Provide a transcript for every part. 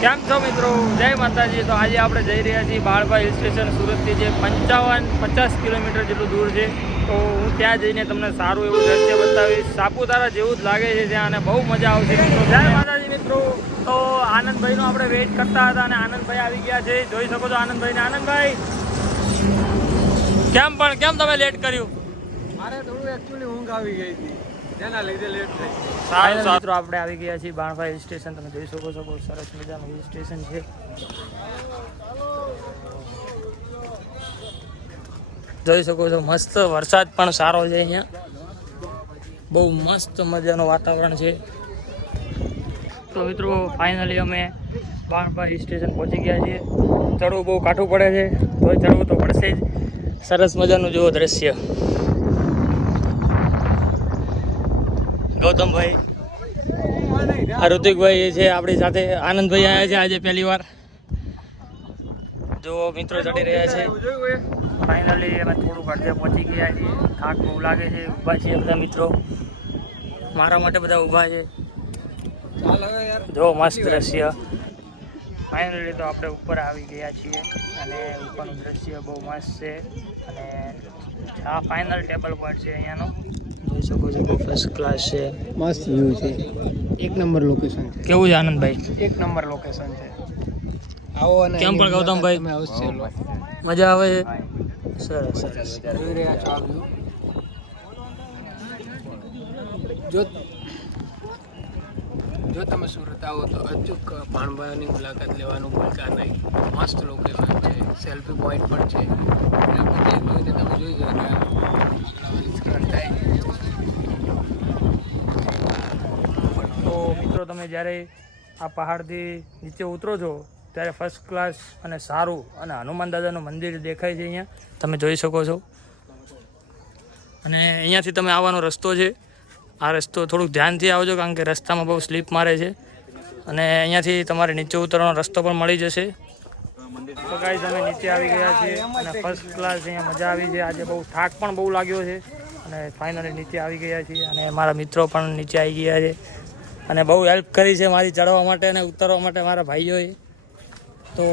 કેમ છો મિત્રો? જય માતાજી. તો આજે આપણે જઈ રહ્યા છીએ બાળભા હિલ સ્ટેશન સુરતથી, જે પંચાવન પચાસ કિલોમીટર જેટલું દૂર છે. તો હું ત્યાં જઈને તમને સારું એવું દ્રશ્ય બતાવીશ. સાપુતારા જેવું જ લાગે છે ત્યાં અને બહુ મજા આવશે જય માતાજી મિત્રો. તો આનંદભાઈનો આપણે વેઇટ કરતા હતા અને આનંદભાઈ આવી ગયા છે. જોઈ શકો છો આનંદભાઈને. આનંદભાઈ! કેમ પણ, કેમ તમે લેટ કર્યું? મારે થોડું એકચ્યુઅલી ઊંઘ આવી ગઈ હતી. સારું મિત્રો આપણે આવી ગયા છીએ બાણભાઈ હિલ સ્ટેશન. તમે જોઈ શકો છો બહુ સરસ મજાનું હિલ સ્ટેશન છે. જોઈ શકો છો મસ્ત વરસાદ પણ સારો છે અહીંયા. બહુ મસ્ત મજાનું વાતાવરણ છે. તો મિત્રો ફાઇનલી અમે બાણભાઈ હિલ સ્ટેશન પહોંચી ગયા છીએ. ચડવું બહુ કાઠું પડે છે. તો ચડવું તો પડશે જ. સરસ મજાનું જુઓ દ્રશ્ય. ગૌતમભાઈ. આ ઋતિકભાઈ છે, આપણી સાથે આનંદભાઈ આવ્યા છે આજે પહેલી વાર. જો મિત્રો ચડી રહ્યા છે. ફાઇનલી અમે થોડુંક અડધે પહોંચી ગયા છીએ. થાક બહુ લાગે છે, ઊભા છીએ બધા મિત્રો. મારા માટે બધા ઊભા છે. જો મસ્ત દ્રશ્ય. ફાઇનલી તો આપણે ઉપર આવી ગયા છીએ અને ઉપરનું દ્રશ્ય બહુ મસ્ત છે. અને આ ફાઇનલ ટેબલ પોઈન્ટ છે અહીંયાનો. જોઈ શકો છો બહુ ફર્સ્ટ ક્લાસ છે. મસ્ત વ્યૂ છે. એક નંબર લોકેશન છે. કેવું છે આનંદભાઈ? એક નંબર લોકેશન છે. આવો અને કેમ પણ ગૌતમભાઈ? તમે લો મજા આવે છે? સરસ સરસ. જોઈ રહ્યા છો આ વ્યૂ જો જો તમે સુરત આવો તો અચૂક પાણબાની મુલાકાત લેવાનું ભૂલતા નહીં. મસ્ત લોકેશન છે. સેલ્ફી પોઈન્ટ પણ છે. તમે જોઈ ગયા તો મિત્રો, તમે જ્યારે આ પહાડથી નીચે ઉતરો છો, ત્યારે ફર્સ્ટ ક્લાસ અને સારું અને હનુમાન દાદાનું મંદિર દેખાય છે અહીંયા. તમે જોઈ શકો છો. અને અહીંયાથી તમે આવવાનો રસ્તો છે. આ રસ્તો થોડુંક ધ્યાનથી આવજો, કારણ કે રસ્તામાં બહુ સ્લીપ મારે છે. અને અહીંયાથી તમારે નીચે ઉતરવાનો રસ્તો પણ મળી જશે. અમે નીચે આવી ગયા છીએ અને ફર્સ્ટ ક્લાસ અહીંયા મજા આવી છે. આજે બહુ થાક પણ બહુ લાગ્યો છે. અને ફાઇનલી નીચે આવી ગયા છીએ અને મારા મિત્રો પણ નીચે આવી ગયા છે. અને બહુ હેલ્પ કરી છે મારી ચડવા માટે અને ઉતરવા માટે મારા ભાઈઓએ. તો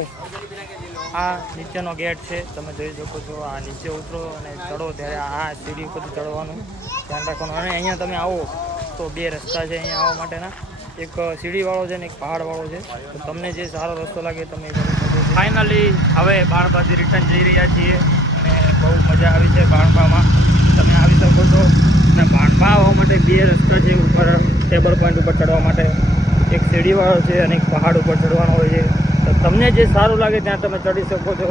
આ નીચેનો ગેટ છે. તમે જોઈ શકો છો આ નીચે ઉતરો અને ચડો ત્યારે આ સીડી ઉપર ચડવાનું ધ્યાન રાખવાનું. અને અહીંયા તમે આવો તો બે રસ્તા છે અહીંયા આવવા માટેના. એક સીડીવાળો છે ને એક પહાડવાળો છે. તો તમને જે સારો રસ્તો લાગે તમે ફાઇનલી હવે બાણબાથી રિટર્ન જઈ રહ્યા છીએ. અને બહુ મજા આવી છે બાણબામાં. તમે આવી શકો છો. અને બાણબા આવવા માટે બે રસ્તા છે ઉપર ટેબલ પોઈન્ટ ઉપર ચડવા માટે. એક સીડીવાળો છે અને એક પહાડ ઉપર ચડવાનો હોય છે. તો તમને જે સારું લાગે ત્યાં તમે ચડી શકો છો.